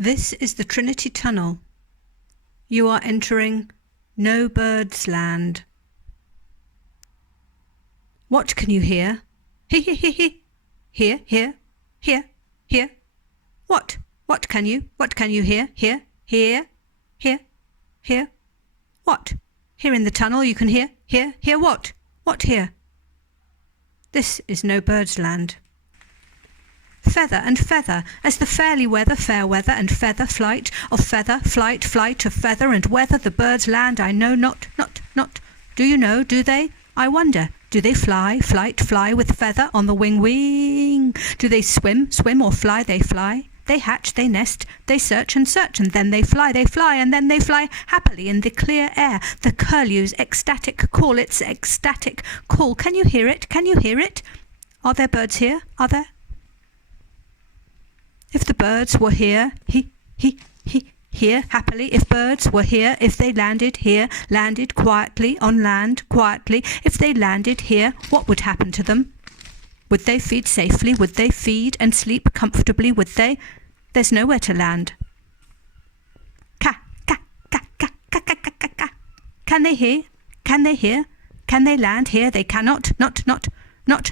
This is the Trinity Tunnel. You are entering No Bird's Land. What can you hear? He. Hear. Hear. What? What can you hear? Hear. What? Here in the tunnel you can hear. Hear what? What hear? This is No Bird's Land. Feather and feather, as the fairly weather, fair weather, and feather, flight of feather, flight of feather, and whether the birds land I know not. Do you know, do they? I wonder, do they fly with feather on the wing? Do they swim, or fly, they fly? They hatch, they nest, they search, and then they fly, and then they fly happily in the clear air. The curlew's ecstatic call, its ecstatic call. Can you hear it? Are there birds here? Are there? If the birds were here, here happily, if birds were here, if they landed here, landed quietly, on land, quietly, if they landed here, what would happen to them? Would they feed safely? Would they feed and sleep comfortably? Would they? There's nowhere to land. Ka. Can they hear? Can they land here? They cannot, not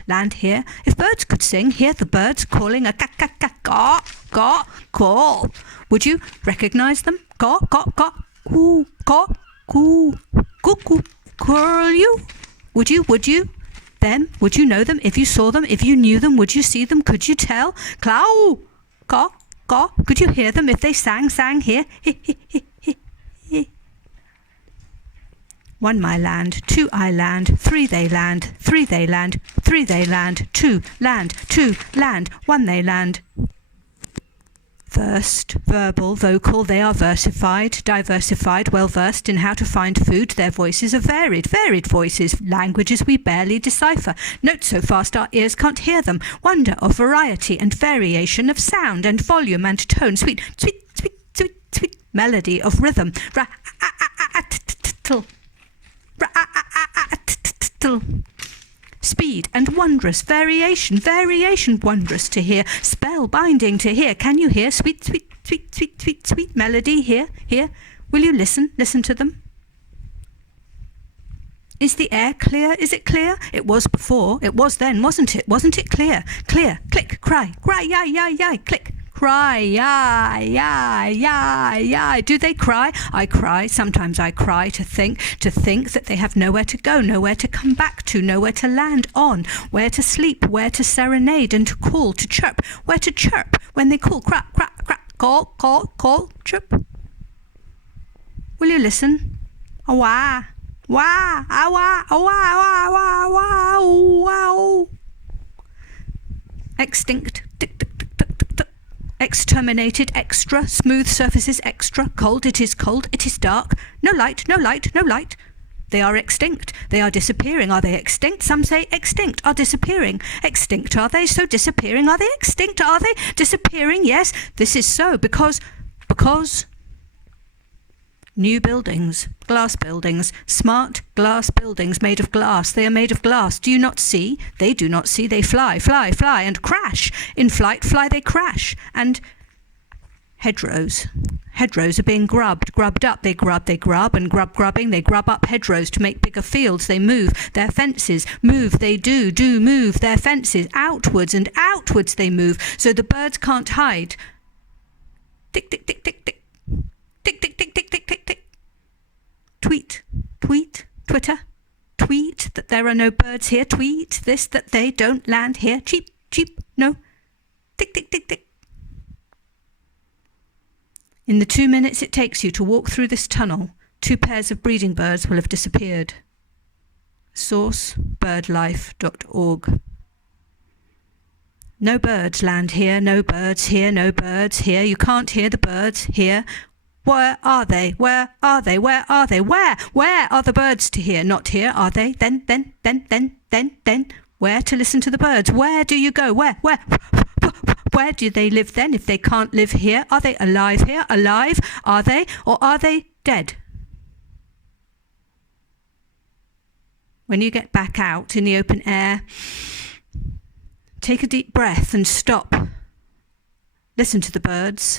land here. If birds could sing, hear the birds calling a caw, call. Would you recognize them? Caw, coo, cuckoo, curl you. Would you? Them? Would you know them? If you saw them, if you knew them, would you see them? Could you tell? Clow, caw. Could you hear them if they sang here? 1 my land, 2 I land, 3 they land, 3 they land, 3 they land, 2 land, 1 they land. Versed, verbal, vocal, they are versified, diversified, well versed in how to find food. Their voices are varied voices, languages we barely decipher, notes so fast our ears can't hear them, wonder of variety and variation of sound and volume and tone, sweet melody of rhythm, speed and wondrous variation wondrous to hear, spellbinding to hear. Can you hear sweet melody here? Will you listen to them? Is the air clear? Is it clear? It was before, it was then, wasn't it clear? Click, cry, yai, click. Cry, yai. Do they cry? I cry. Sometimes I cry to think that they have nowhere to go, nowhere to come back to, nowhere to land on, where to sleep, where to serenade and to call, to chirp, where to chirp when they call, crack, call, chirp. Will you listen? Wah, wow. Extinct, exterminated, extra, smooth surfaces, extra, cold, it is dark, no light. They are extinct, they are disappearing. Are they extinct? Some say extinct, are disappearing. Extinct are they? So disappearing, are they extinct? Are they disappearing? Yes, this is so, because new buildings, glass buildings, smart glass buildings made of glass. They are made of glass. Do you not see? They do not see. They fly, and crash. In flight, fly, they crash. And hedgerows are being grubbed up. They grub, and grubbing. They grub up hedgerows to make bigger fields. They move their fences. Move, they do move their fences. Outwards they move, so the birds can't hide. Tick. Twitter, tweet that there are no birds here, tweet this, that they don't land here, cheap, no, tick. In the 2 minutes it takes you to walk through this tunnel, 2 pairs of breeding birds will have disappeared. Source, birdlife.org. No birds land here, no birds here, you can't hear the birds here. Where are they? Where are they? Where are the birds to hear? Not here, are they? Then. Where to listen to the birds? Where do you go? Where do they live then if they can't live here? Are they alive here? Alive? Are they? Or are they dead? When you get back out in the open air, take a deep breath and stop. Listen to the birds.